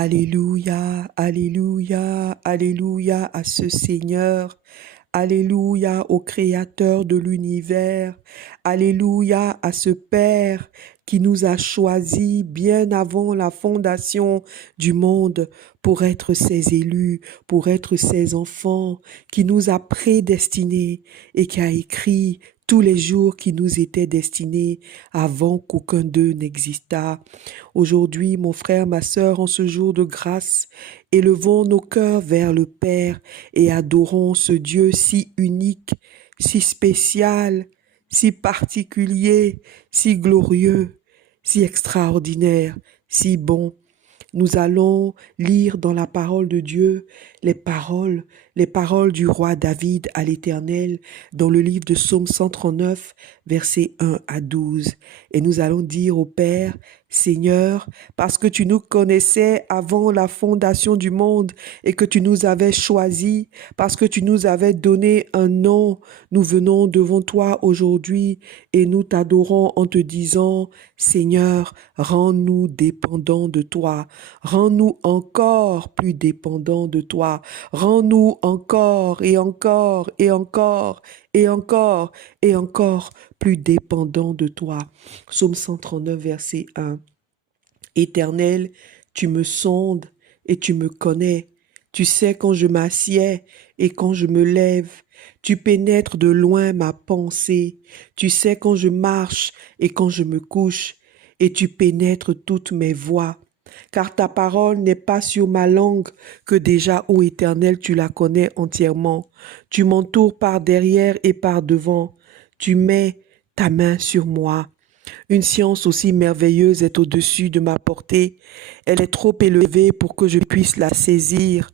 Alléluia, alléluia, alléluia à ce Seigneur. Alléluia au Créateur de l'univers. Alléluia à ce Père qui nous a choisis bien avant la fondation du monde pour être ses élus, pour être ses enfants, qui nous a prédestinés et qui a écrit tous les jours qui nous étaient destinés avant qu'aucun d'eux n'existât. Aujourd'hui, mon frère, ma sœur, en ce jour de grâce, élevons nos cœurs vers le Père et adorons ce Dieu si unique, si spécial, si particulier, si glorieux, si extraordinaire, si bon. Nous allons lire dans la parole de Dieu les paroles du roi David à l'Éternel dans le livre de Psaume 139, versets 1 à 12. Et nous allons dire au Père, Seigneur, parce que tu nous connaissais avant la fondation du monde et que tu nous avais choisis, parce que tu nous avais donné un nom, nous venons devant toi aujourd'hui et nous t'adorons en te disant, Seigneur, rends-nous dépendants de toi. Rends-nous encore plus dépendants de toi. Rends-nous encore et encore et encore et encore et encore plus dépendants de toi. Psaume 139, verset 1. Éternel, tu me sondes et tu me connais. Tu sais quand je m'assieds et quand je me lève. Tu pénètres de loin ma pensée. Tu sais quand je marche et quand je me couche. Et tu pénètres toutes mes voies. Car ta parole n'est pas sur ma langue, que déjà, ô Éternel, tu la connais entièrement. Tu m'entoures par derrière et par devant. Tu mets ta main sur moi. Une science aussi merveilleuse est au-dessus de ma portée. Elle est trop élevée pour que je puisse la saisir.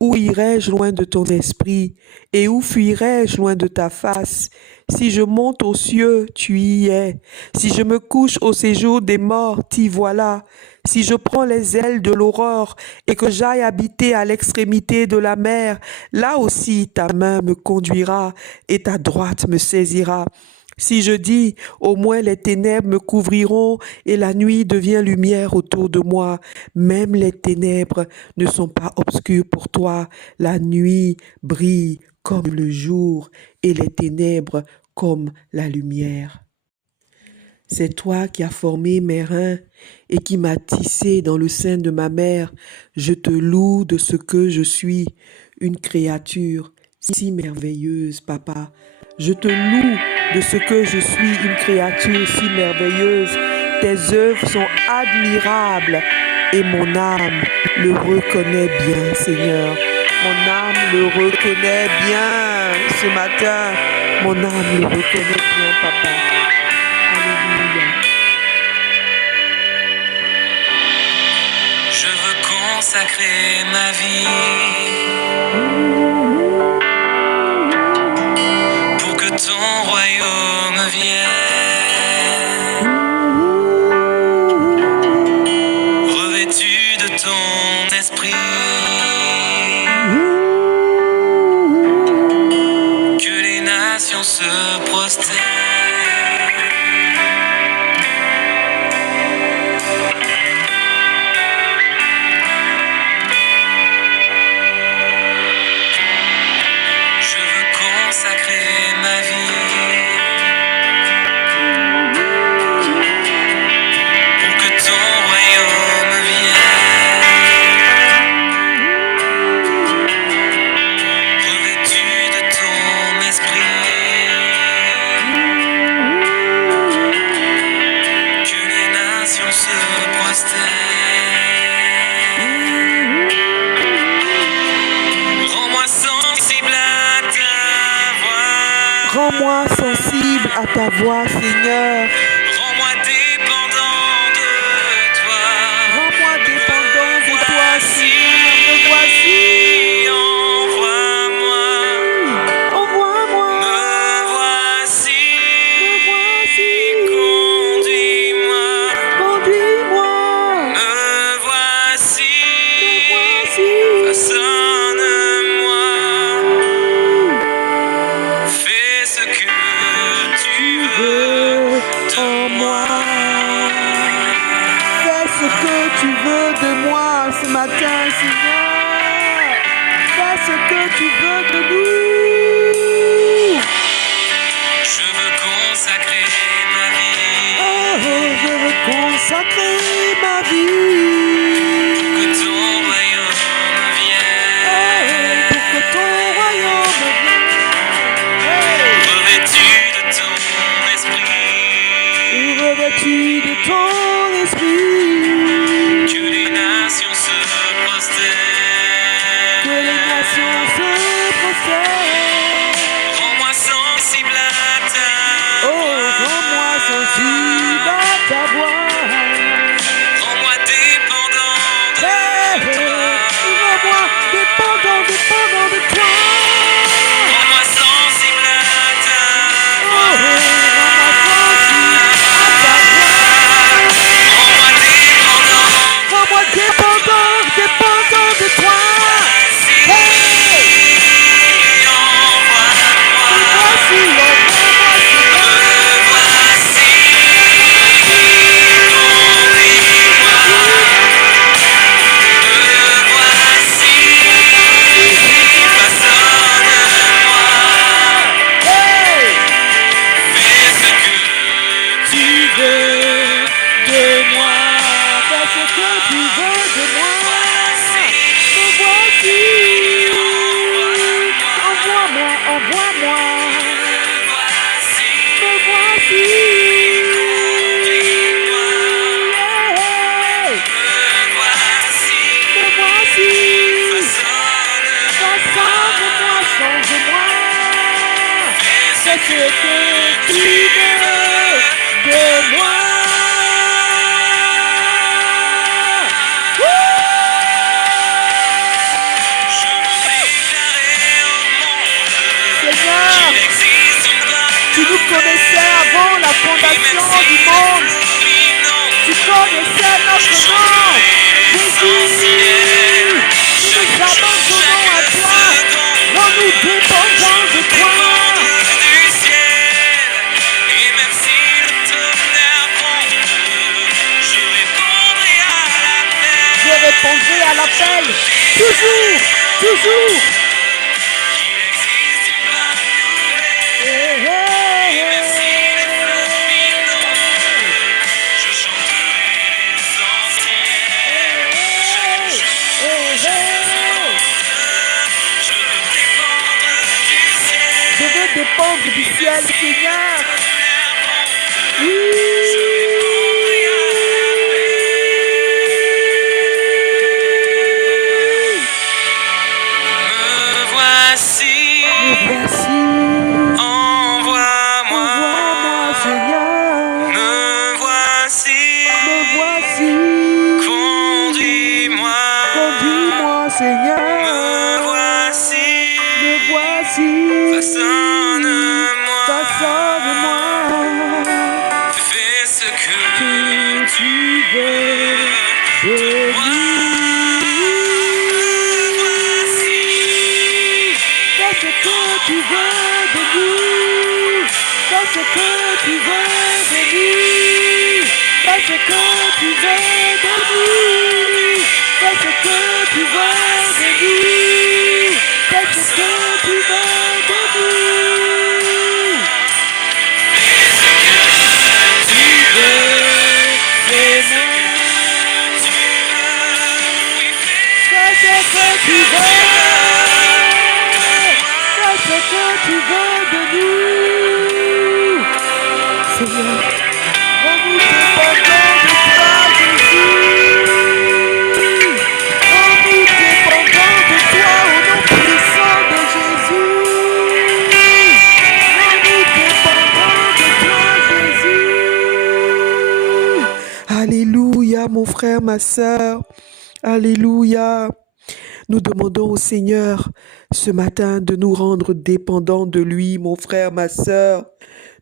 Où irai-je loin de ton esprit? Et où fuirai-je loin de ta face? Si je monte aux cieux, tu y es. Si je me couche au séjour des morts, t'y voilà. Si je prends les ailes de l'aurore et que j'aille habiter à l'extrémité de la mer, là aussi ta main me conduira et ta droite me saisira. Si je dis, au moins les ténèbres me couvriront et la nuit devient lumière autour de moi, même les ténèbres ne sont pas obscures pour toi. La nuit brille comme le jour et les ténèbres comme la lumière. C'est toi qui as formé mes reins et qui m'as tissé dans le sein de ma mère. Je te loue de ce que je suis, une créature si merveilleuse, papa. Je te loue de ce que je suis, une créature si merveilleuse. Tes œuvres sont admirables et mon âme le reconnaît bien, Seigneur. Mon âme le reconnaît bien ce matin. Mon âme le reconnaît bien, papa. Alléluia. Je veux consacrer ma vie pour que ton royaume vienne, revêtu de ton esprit, que les nations se prosternent. Rends-moi sensible à ta voix, Seigneur. Rends-moi dépendant de toi. Rends-moi dépendant de toi, Seigneur. Me voici. Envoie-moi. Envoie-moi. Me voici. Me voici. Conduis-moi. Conduis-moi. Me voici. Me voici. Façonne-moi. Fais ce que tu veux. matin, Seigneur. Fais ce que tu veux de nous. Je veux consacrer ma vie. Oh, je veux consacrer ma vie. Que ton royaume vienne. Oh, pour que ton royaume vienne. Revêtu de ton esprit. Revêtu de ton esprit. Que les nations se prosternent. Que les nations se prosternent. Rends-moi sensible à ta Oh, rends-moi sensible à ta voix. Rends-moi dépendant de toi. Rends-moi dépendant de toi. Rends-moi sensible à ta Oh, rends-moi sensible à ta voix. Rends-moi dépendant. Rends-moi dépendant de toi. Hey, Envoie-moi. me voici, envoie-moi, Seigneur. Voici. Façonne-moi. Hey, Fais ce que tu veux de moi. Fais ce que tu veux de moi. Me voici. Envoie-moi, envoie-moi. Me voici. Hey, me voici. Façonne-moi, change-moi. C'est ce que tu veux de moi. Seigneur, tu nous connaissais avant la fondation du monde. Tu connaissais notre nom. Jésus, nous nous abandonnons à toi. Rends-nous dépendants de toi. Je répondrai à l'appel. Toujours, toujours. Hey, hey, hey. Je veux dépendre du ciel, Seigneur. Me voici, Me voici. envoie-moi. Envoie-moi, Seigneur. Me voici, Me voici. conduis-moi. Conduis-moi, Seigneur. Me voici, Me voici. façonne-moi. Façonne-moi. Fais ce que Que tu veux de nous. Fais ce que tu veux de nous. Fais ce que tu veux de nous. Fais ce que tu veux de nous. Fais ce que tu veux de nous. Fais ce que tu veux de nous. Tu veux de moi. Fais ce que tu veux. Fais ce que tu veux de nous. Seigneur, rends-nous dépendants de toi, Jésus. Rends-nous dépendants de toi au nom puissant de Jésus. Rends-nous dépendants de toi, Jésus. Alléluia, mon frère, ma sœur. Alléluia. Nous demandons au Seigneur ce matin de nous rendre dépendants de lui, mon frère, ma sœur.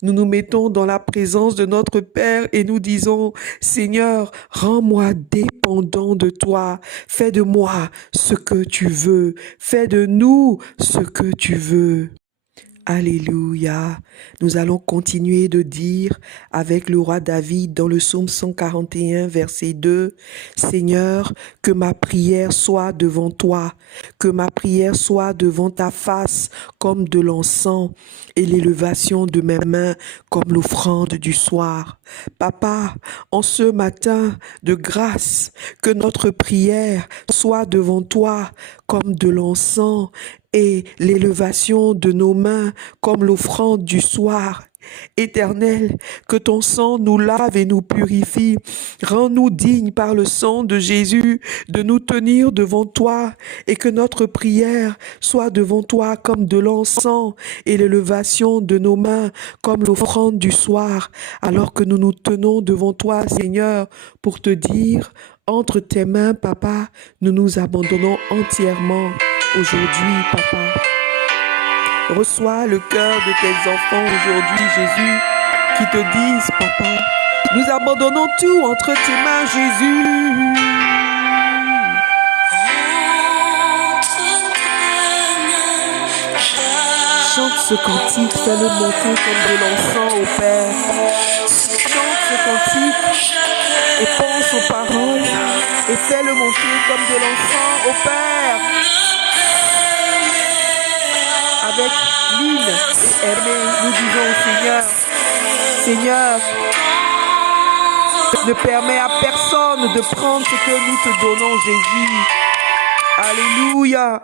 Nous nous mettons dans la présence de notre Père et nous disons, Seigneur, rends-moi dépendant de toi. Fais de moi ce que tu veux. Fais de nous ce que tu veux. Alléluia. Nous allons continuer de dire avec le roi David dans le psaume 141, verset 2, « Seigneur, que ma prière soit devant toi, que ma prière soit devant ta face comme de l'encens et l'élévation de mes mains comme l'offrande du soir. » Papa, en ce matin de grâce, que notre prière soit devant toi comme de l'encens et l'élévation de nos mains comme l'offrande du soir. Éternel, que ton sang nous lave et nous purifie. Rends-nous dignes par le sang de Jésus de nous tenir devant toi et que notre prière soit devant toi comme de l'encens et l'élévation de nos mains comme l'offrande du soir, alors que nous nous tenons devant toi, Seigneur, pour te dire, entre tes mains, Papa, nous nous abandonnons entièrement aujourd'hui, Papa. Reçois le cœur de tes enfants aujourd'hui, Jésus, qui te disent, Papa, nous abandonnons tout entre tes mains, Jésus. Chante ce cantique, fais-le monter comme de l'encens au Père. Chante ce cantique et pense aux paroles et fais-le monter comme de l'encens au Père. Avec l'une et aimée, nous disons au Seigneur, Seigneur, ne permets à personne de prendre ce que nous te donnons, Jésus. Alléluia.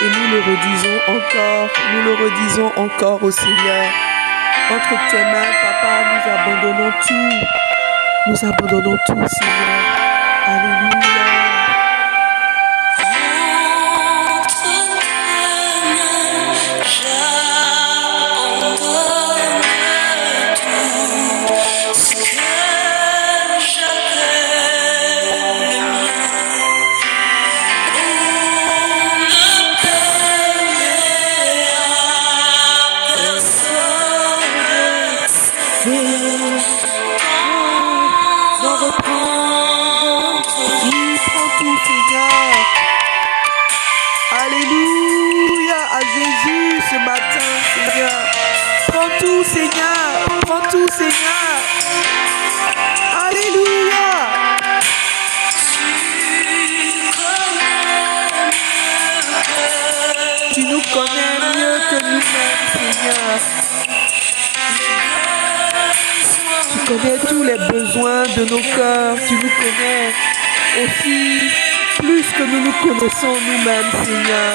Et nous le redisons encore au Seigneur. Entre tes mains, Papa, nous abandonnons tout. Nous abandonnons tout, Seigneur. Alléluia. Alléluia à Jésus ce matin, Seigneur. Prends tout, Seigneur. Prends tout, Seigneur. Alléluia. Tu nous connais mieux que nous-mêmes, Seigneur. Tu connais tous les besoins de nos cœurs. Tu nous connais aussi plus que nous nous connaissons nous-mêmes, Seigneur.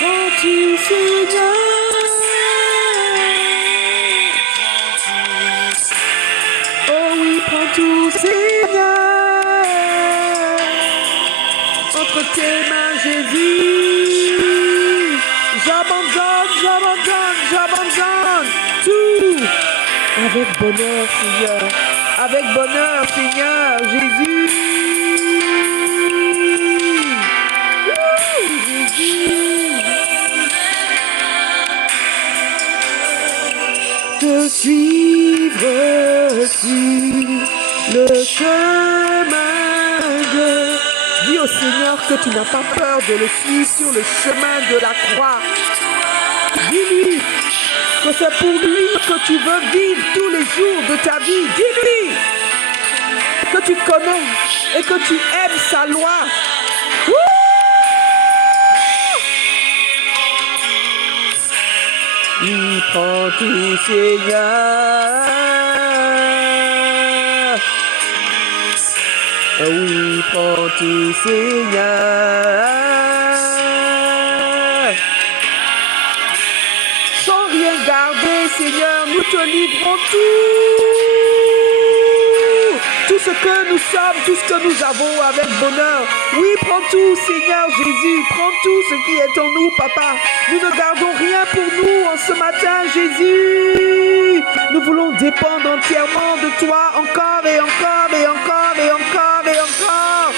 Prends-tu, Seigneur? Oh oui, prends tout, Seigneur. Entre tes mains, Jésus, j'abandonne tout. Avec bonheur, Seigneur. Avec bonheur, Seigneur, Jésus. Jésus. Te suivre sur le chemin de... Dis au Seigneur que tu n'as pas peur de le suivre sur le chemin de la croix. Dis-lui que c'est pour lui que tu veux vivre tous les jours de ta vie. Dis-lui que tu connais et que tu aimes sa loi. Il prend tout, Seigneur. Oui, prends tout, Seigneur. Sans rien garder, Seigneur, nous te livrons tout. Tout ce que nous sommes, tout ce que nous avons avec bonheur. Oui, prends tout, Seigneur Jésus. Prends tout ce qui est en nous, Papa. Nous ne gardons rien pour nous en ce matin, Jésus. Nous voulons dépendre entièrement de toi encore et encore et encore et encore et encore.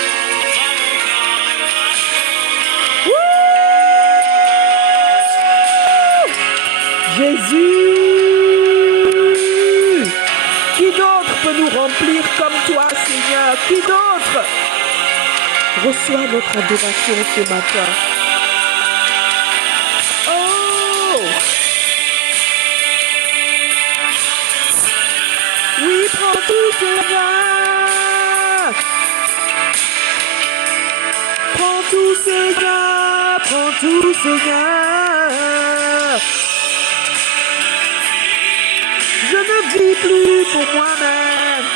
remplir comme toi, Seigneur. Qui d'autre? Reçois notre adoration ce matin. Oh! Oui, prends tout, Seigneur. Prends tout, Seigneur. Prends tout, Seigneur. Je ne vis plus pour moi-même,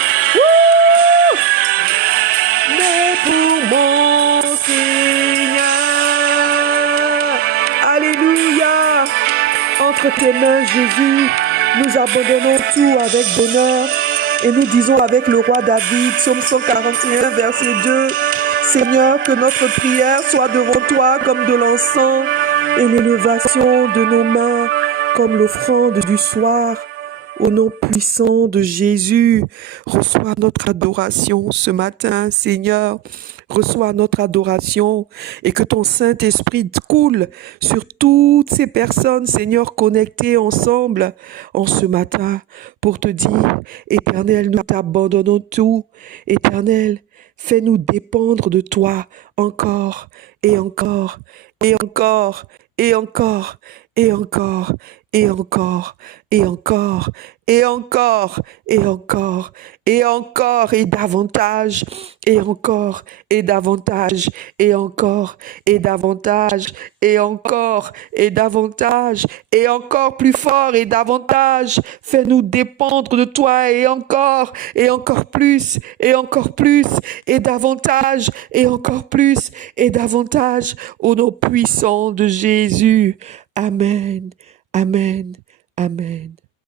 mais pour mon Seigneur. Alléluia. Entre tes mains, Jésus, nous abandonnons tout avec bonheur et nous disons avec le roi David, Psaume 141, verset 2, Seigneur, que notre prière soit devant toi comme de l'encens et l'élévation de nos mains comme l'offrande du soir. Au nom puissant de Jésus, reçois notre adoration ce matin, Seigneur. Reçois notre adoration et que ton Saint-Esprit coule sur toutes ces personnes, Seigneur, connectées ensemble en ce matin pour te dire, Éternel, nous t'abandonnons tout. Éternel, fais-nous dépendre de toi encore et encore et encore et encore et encore et encore et encore et encore et encore et encore et davantage et encore et davantage et encore et davantage et encore et davantage et encore plus fort et davantage. Fais-nous dépendre de toi et encore plus et encore plus et davantage et encore plus et davantage au nom puissant de Jésus. Amen. Amen. Amen.